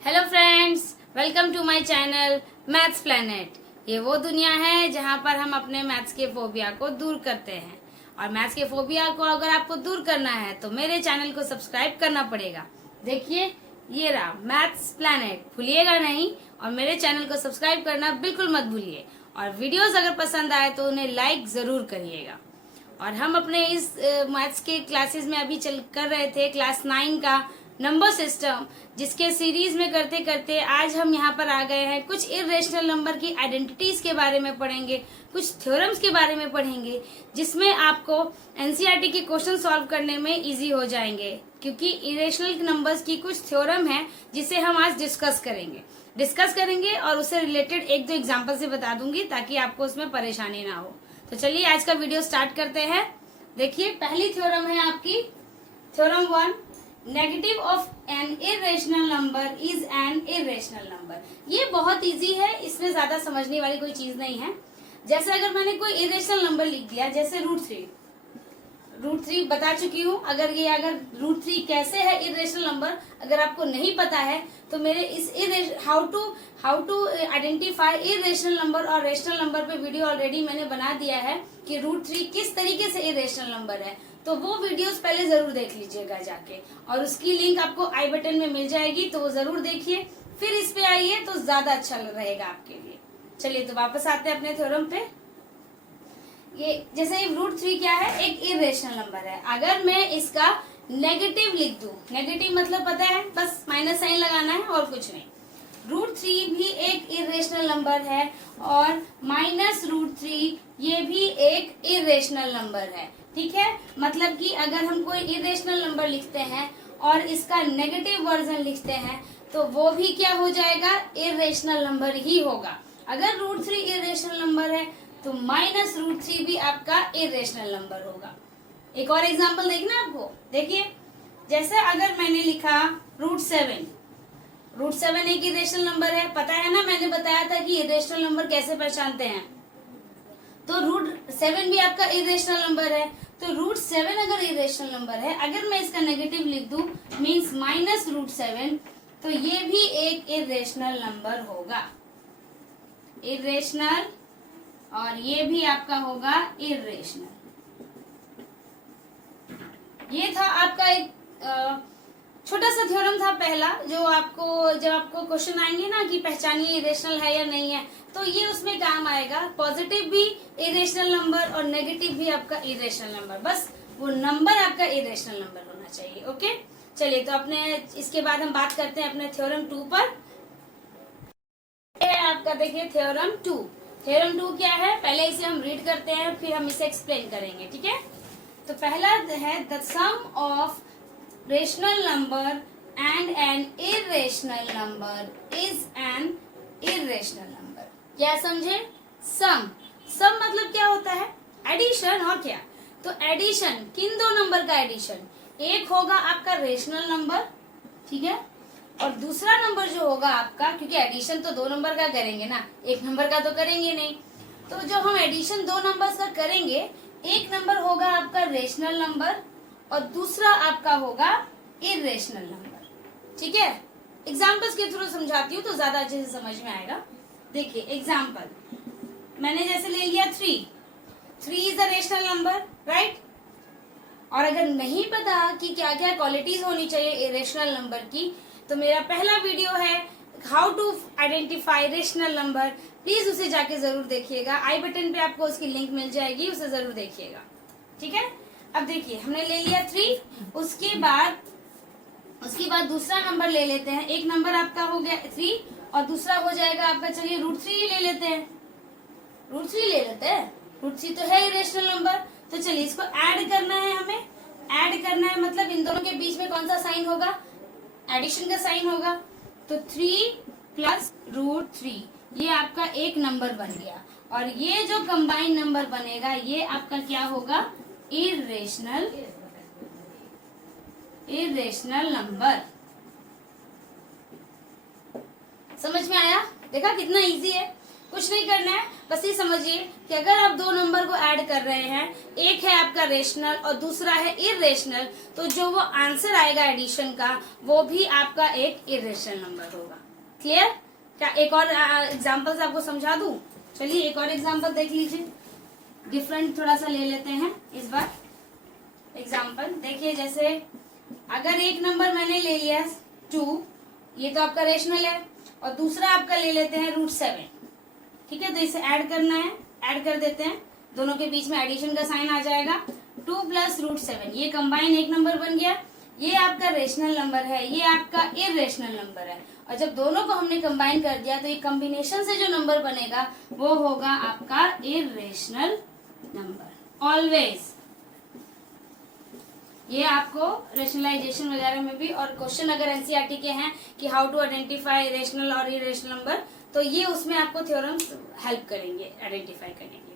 Hello friends, welcome to my channel maths planet. ये वो दुनिया है जहाँ पर हम अपने मैथ्स के फोबिया को दूर करते हैं। और मैथ्स के फोबिया को अगर आपको दूर करना है तो मेरे चैनल को सब्सक्राइब करना पड़ेगा। देखिए, ये रहा मैथ्स प्लैनेट, भूलिएगा नहीं। और मेरे चैनल को सब्सक्राइब करना बिल्कुल मत भूलिए। और वीडियोस अगर पसंद आए तो उन्हें लाइक जरूर करिएगा। और हम अपने इस मैथ्स के क्लासेस में अभी कर रहे थे क्लास 9 का नंबर सिस्टम, जिसके सीरीज में करते करते आज हम यहाँ पर आ गए हैं। कुछ इरेशनल नंबर की आइडेंटिटीज के बारे में पढ़ेंगे, कुछ थ्योरम्स के बारे में पढ़ेंगे, जिसमें आपको एनसीईआरटी के क्वेश्चन सॉल्व करने में इजी हो जाएंगे। क्योंकि इरेशनल नंबर्स की कुछ थ्योरम है जिसे हम आज डिस्कस करेंगे और उससे रिलेटेड एक दो एग्जाम्पल से बता दूंगी ताकि आपको उसमें परेशानी ना हो। तो चलिए आज का वीडियो स्टार्ट करते हैं। देखिए, पहली थ्योरम है आपकी theorem 1, negative of N irrational number is an irrational number. ये बहुत इजी है, इसमें ज्यादा समझने वाली कोई चीज नहीं है। जैसे अगर मैंने कोई इरेशनल नंबर लिख दिया, जैसे रूट थ्री बता चुकी हूँ। अगर रूट थ्री कैसे है इरेशनल नंबर अगर आपको नहीं पता है तो मेरे इस how to identify irrational number और रेशनल नंबर पे वीडियो ऑलरेडी मैंने बना दिया है कि रूट थ्री किस तरीके से इरेशनल नंबर है। तो वो वीडियोस पहले जरूर देख लीजिएगा जाके, और उसकी लिंक आपको आई बटन में मिल जाएगी, तो वो जरूर देखिए। फिर इस पे आइए तो ज्यादा अच्छा रहेगा आपके लिए। चलिए तो वापस आते हैं अपने थ्योरम पे। ये जैसे रूट थ्री क्या है, एक इरेशनल नंबर है। अगर मैं इसका नेगेटिव लिख दूं, नेगेटिव मतलब पता है, बस माइनस साइन लगाना है और कुछ नहीं। रूट थ्री भी एक इरेशनल नंबर है और माइनस रूट थ्री ये भी एक इरेशनल नंबर है। ठीक है, मतलब कि अगर हम कोई इरेशनल नंबर लिखते हैं और इसका नेगेटिव वर्जन लिखते हैं तो वो भी क्या हो जाएगा, इरेशनल नंबर ही होगा। अगर रूट थ्री इरेशनल नंबर है तो माइनस रूट थ्री भी आपका इरेशनल नंबर होगा। एक और एग्जांपल देखना आपको। देखिए, जैसे अगर मैंने लिखा रूट सेवन एक इरेशनल नंबर है। पता है ना, मैंने बताया था कि इरेशनल नंबर कैसे पहचानते हैं। तो रूट 7 भी आपका इरेशनल नंबर है। तो रूट 7 अगर इरेशनल नंबर है, अगर मैं इसका नेगेटिव लिख दूं मीन्स माइनस रूट 7, तो ये भी एक इरेशनल नंबर होगा, इरेशनल, और ये भी आपका होगा इरेशनल। ये था आपका एक छोटा सा थ्योरम था पहला, जो आपको जब आपको क्वेश्चन आएंगे ना कि पहचानिए इरेशनल है या नहीं है, तो ये उसमें काम आएगा। पॉजिटिव भी इरेशनल नंबर और नेगेटिव भी आपका इरेशनल नंबर, बस वो नंबर आपका इरेशनल नंबर होना चाहिए। ओके, चलिए तो अपने इसके बाद हम बात करते हैं अपने थ्योरम 2 पर। ये आपका देखिए थ्योरम 2। थ्योरम 2 क्या है, पहले इसे हम रीड करते हैं फिर हम इसे एक्सप्लेन करेंगे। ठीक है, तो पहला है the sum of rational number and an irrational number is an irrational number. क्या समझे, सम मतलब क्या होता है, एडिशन। और क्या, तो एडिशन, किन दो नंबर का एडिशन, एक होगा आपका रेशनल नंबर, ठीक है, और दूसरा नंबर जो होगा आपका, क्योंकि एडिशन तो दो नंबर का करेंगे ना, एक नंबर का तो करेंगे नहीं। तो जब हम एडिशन दो नंबर्स का करेंगे, एक नंबर होगा आपका रेशनल नंबर और दूसरा आपका होगा इरेशनल नंबर। ठीक है, एग्जाम्पल्स के थ्रू समझाती हूँ तो ज्यादा अच्छे से समझ में आएगा। देखिए एग्जाम्पल, मैंने जैसे ले लिया 3 is a rational number, right. और अगर नहीं पता कि क्या क्या क्वालिटीज होनी चाहिए इरेशनल नंबर की, तो मेरा पहला वीडियो है how to identify rational number, please उसे जाके जरूर देखिएगा। आई बटन पे आपको उसकी लिंक मिल जाएगी, उसे जरूर देखिएगा। ठीक है, अब देखिए हमने ले लिया 3, उसके बाद दूसरा नंबर ले लेते हैं। एक नंबर आपका हो गया 3 और दूसरा हो जाएगा आपका, चलिए रूट 3 ले लेते हैं। रूट थ्री तो है इरेशनल नंबर, तो चलिए इसको ऐड करना है, हमें ऐड करना है, मतलब इन दोनों के बीच में कौन सा साइन होगा, एडिशन का साइन होगा। तो 3 प्लस रूट 3 ये आपका एक नंबर बन गया, और ये जो कंबाइंड नंबर बनेगा ये आपका क्या होगा, इरेशनल नंबर। समझ में आया, देखा कितना इजी है। कुछ नहीं करना है, बस ये समझिए कि अगर आप दो नंबर को ऐड कर रहे हैं, एक है आपका रेशनल और दूसरा है इरेशनल, तो जो वो आंसर आएगा एडिशन का वो भी आपका एक इरेशनल नंबर होगा। क्लियर? क्या एक और एग्जांपल से आपको समझा दूं? चलिए एक और एग्जांपल देख लीजिए, डिफरेंट थोड़ा सा ले लेते हैं इस बार एग्जांपल। देखिए जैसे अगर एक नंबर मैंने ले लिया 2, ये तो आपका रेशनल है, और दूसरा आपका ले लेते हैं √7, ठीक है? तो इसे ऐड करना है, ऐड कर देते हैं, दोनों के बीच में एडिशन का साइन आ जाएगा, 2 + √7, ये कंबाइन एक नंबर बन गया। ये आपका रेशनल नंबर है, ये आपका इरेशनल नंबर है, और जब दोनों को हमने कंबाइन कर दिया तो ये कॉम्बिनेशन से जो नंबर बनेगा वो होगा आपका इरेशनल नंबर ऑलवेज। ये आपको रेशनलाइजेशन वगैरह में भी, और क्वेश्चन अगर एनसीईआरटी के हैं कि हाउ टू आइडेंटिफाई रेशनल और इरेशनल नंबर, तो ये उसमें आपको थ्योरम्स हेल्प करेंगे आइडेंटिफाई करने के।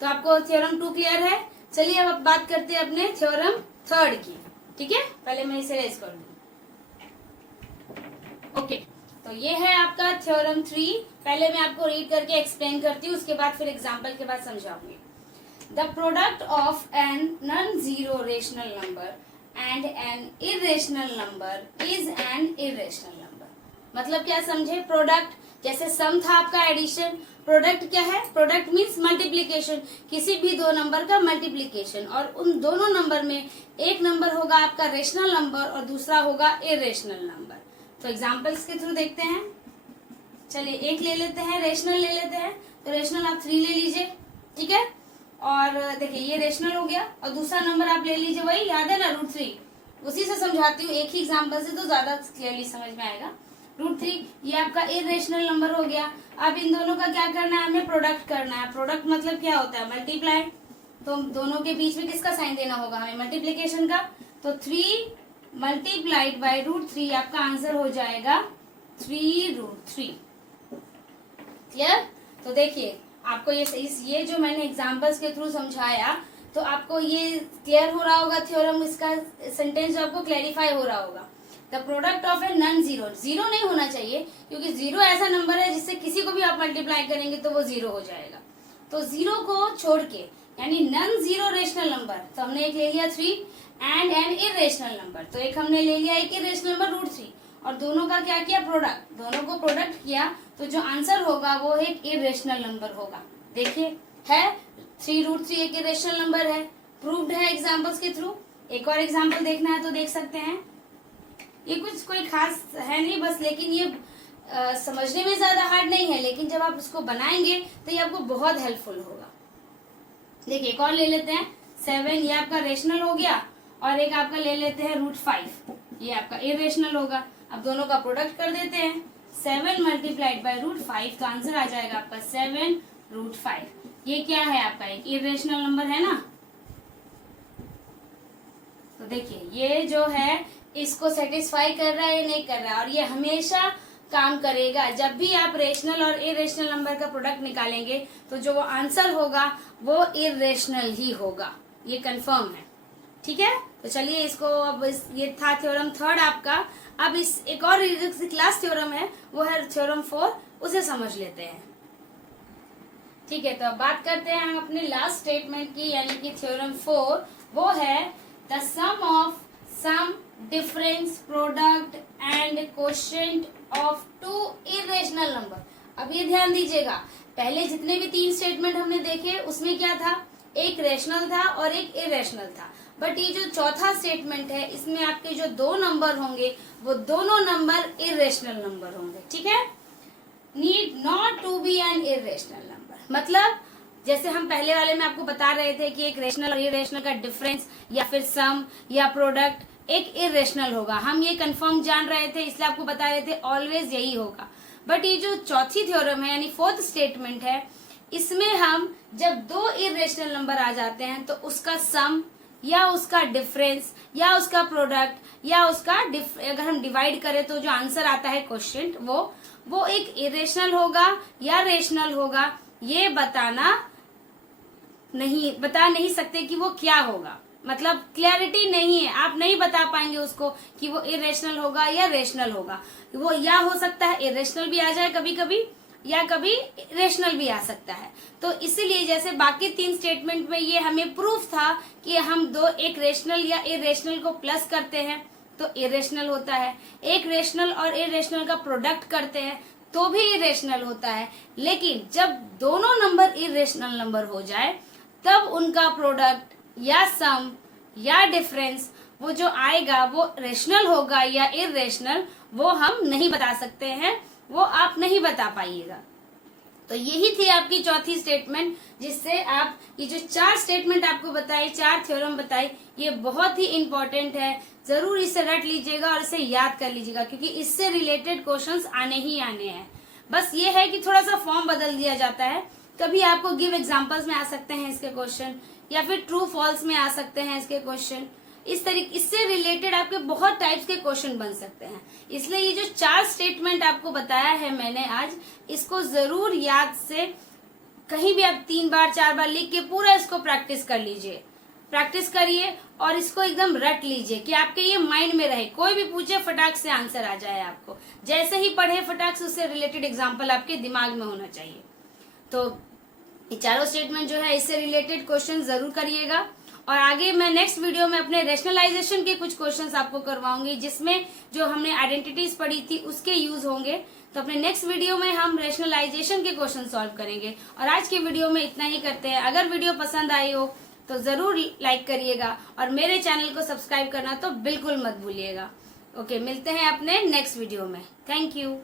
तो आपको थ्योरम 2 क्लियर है। चलिए अब बात करते हैं अपने थ्योरम 3 की, ठीक है? पहले मैं इसे रेज कर दूं। ओके, तो ये है आपका थ्योरम 3। पहले मैं आपको रीड करके एक्सप्लेन करती हूँ, उसके बाद फिर एग्जाम्पल के बाद समझाऊंगी। The product of an non-zero rational number and an irrational number is an irrational number। मतलब क्या समझे? प्रोडक्ट, जैसे सम था आपका एडिशन, प्रोडक्ट क्या है? प्रोडक्ट मीन्स मल्टीप्लीकेशन, किसी भी दो नंबर का मल्टीप्लीकेशन, और उन दोनों नंबर में एक नंबर होगा आपका रेशनल नंबर और दूसरा होगा इरेशनल नंबर। तो एग्जाम्पल्स के थ्रू देखते हैं। चलिए एक ले लेते हैं, रेशनल ले लेते हैं। तो रेशनल आप 3 ले लीजिए, ठीक है? और देखिए ये रेशनल हो गया, और दूसरा नंबर आप ले लीजिए, वही याद है ना, √3। उसी से समझाती हूँ, एक ही एग्जाम्पल से तो ज्यादा क्लियरली समझ में आएगा। √3 ये आपका इरेशनल नंबर हो गया। अब इन दोनों का क्या करना है? हमें प्रोडक्ट करना है। प्रोडक्ट मतलब क्या होता है? मल्टीप्लाई। तो दोनों के बीच में किसका साइन देना होगा हमें? मल्टीप्लीकेशन का। तो 3 × √3 आपका आंसर हो जाएगा 3√3। क्लियर? तो देखिए आपको ये जो मैंने एग्जांपल्स के थ्रू समझाया, तो आपको ये क्लियर हो रहा होगा थ्योरम, इसका सेंटेंस आपको क्लैरिफाई हो रहा होगा। The product of a non zero, zero नहीं होना चाहिए क्योंकि जीरो ऐसा नंबर है जिससे किसी को भी आप मल्टीप्लाई करेंगे तो वो जीरो हो जाएगा। तो जीरो को छोड़ के यानी नॉन जीरो रेशनल नंबर, तो हमने एक ले लिया 3 एंड एन इरेशनल नंबर, तो एक हमने ले लिया एक इरेशनल नंबर √3, और दोनों का क्या किया? प्रोडक्ट, दोनों को प्रोडक्ट किया, तो जो आंसर होगा वो एक इरेशनल नंबर होगा। देखिए है 3√3 एक इरेशनल नंबर है, प्रूव्ड है एग्जांपल्स के थ्रू। एक और एग्जांपल देखना है तो देख सकते हैं। ये कुछ कोई खास है नहीं बस, लेकिन ये समझने में ज्यादा हार्ड नहीं है, लेकिन जब आप इसको बनाएंगे तो ये आपको बहुत हेल्पफुल होगा। देखिए एक और ले लेते हैं 7, ये आपका रेशनल हो गया, और एक आपका ले लेते हैं √5, ये आपका इरेशनल होगा। अब दोनों का प्रोडक्ट कर देते हैं, 7 × √5, तो आंसर आ जाएगा आपका 7√5। ये क्या है? आपका एक इरेशनल नंबर है ना। तो देखिए ये जो है इसको सेटिस्फाई कर रहा है या नहीं कर रहा है, और ये हमेशा काम करेगा। जब भी आप रेशनल और इरेशनल नंबर का प्रोडक्ट निकालेंगे तो जो वो आंसर होगा वो इरेशनल ही होगा, ये कंफर्म है। ठीक है, तो चलिए इसको अब ये था थ्योरम 3 आपका। अब इस एक और क्लास थ्योरम है, वो है थ्योरम 4, उसे समझ लेते हैं। ठीक है, तो अब बात करते हैं हम अपने लास्ट स्टेटमेंट की, यानी कि थ्योरम 4, वो है the sum of sum difference product and quotient of 2 irrational number. अब ये ध्यान दीजिएगा, पहले जितने भी 3 स्टेटमेंट हमने देखे उसमें क्या था? एक रेशनल था और एक इरेशनल था। बट ये जो चौथा स्टेटमेंट है इसमें आपके जो 2 नंबर होंगे वो दोनों नंबर इरेशनल नंबर होंगे। ठीक है, need not to be an irrational number. मतलब जैसे हम पहले वाले में आपको बता रहे थे कि एक रेशनल और इरेशनल का डिफरेंस या फिर सम या प्रोडक्ट एक इरेशनल होगा, हम ये कंफर्म जान रहे थे, इसलिए आपको बता रहे थे ऑलवेज यही होगा। बट ये जो चौथी थ्योरम है यानी 4th स्टेटमेंट है, इसमें हम जब 2 इरेशनल नंबर आ जाते हैं तो उसका सम या उसका डिफरेंस या उसका प्रोडक्ट या उसका अगर हम डिवाइड करें तो जो आंसर आता है क्वोशिएंट वो एक इरेशनल होगा या रेशनल होगा, ये बता नहीं सकते कि वो क्या होगा। मतलब क्लैरिटी नहीं है, आप नहीं बता पाएंगे उसको कि वो इरेशनल होगा या रेशनल होगा। वो या हो सकता है इरेशनल भी आ जाए कभी कभी, या कभी रेशनल भी आ सकता है। तो इसीलिए जैसे बाकी 3 स्टेटमेंट में ये हमें प्रूफ था कि हम एक रेशनल या इरेशनल को प्लस करते हैं तो इरेशनल होता है, एक रेशनल और इरेशनल का प्रोडक्ट करते हैं तो भी इरेशनल होता है। लेकिन जब दोनों नंबर इरेशनल नंबर हो जाए तब उनका प्रोडक्ट या सम या डिफरेंस वो जो आएगा वो रेशनल होगा या इरेशनल, वो हम नहीं बता सकते हैं, वो आप नहीं बता पाइएगा। तो यही थी आपकी चौथी स्टेटमेंट, जिससे आप ये जो 4 स्टेटमेंट आपको बताई, 4 थ्योरम बताई, ये बहुत ही इंपॉर्टेंट है। जरूर इसे रट लीजिएगा और इसे याद कर लीजिएगा, क्योंकि इससे रिलेटेड क्वेश्चंस आने ही आने हैं। बस ये है कि थोड़ा सा फॉर्म बदल दिया जाता है। कभी आपको गिव एग्जांपल्स में आ सकते हैं इसके क्वेश्चन, या फिर ट्रू फॉल्स में आ सकते हैं इसके क्वेश्चन। इस तरीके इससे रिलेटेड आपके बहुत टाइप्स के क्वेश्चन बन सकते हैं। इसलिए ये जो 4 स्टेटमेंट आपको बताया है मैंने आज, इसको जरूर याद से कहीं भी आप 3 बार 4 बार लिख के पूरा इसको प्रैक्टिस कर लीजिए, प्रैक्टिस करिए और इसको एकदम रट लीजिए कि आपके ये माइंड में रहे। कोई भी पूछे फटाक से आंसर आ जाए आपको, जैसे ही पढ़े फटाक से उससे रिलेटेड एग्जाम्पल आपके दिमाग में होना चाहिए। तो ये चारों स्टेटमेंट जो है इससे रिलेटेड क्वेश्चन जरूर करिएगा। और आगे मैं नेक्स्ट वीडियो में अपने रेशनलाइजेशन के कुछ क्वेश्चंस आपको करवाऊंगी, जिसमें जो हमने आइडेंटिटीज पढ़ी थी उसके यूज होंगे। तो अपने नेक्स्ट वीडियो में हम रेशनलाइजेशन के क्वेश्चन सॉल्व करेंगे। और आज के वीडियो में इतना ही करते हैं। अगर वीडियो पसंद आई हो तो जरूर लाइक करिएगा और मेरे चैनल को सब्सक्राइब करना तो बिल्कुल मत भूलिएगा। ओके, मिलते हैं अपने नेक्स्ट वीडियो में। Thank you.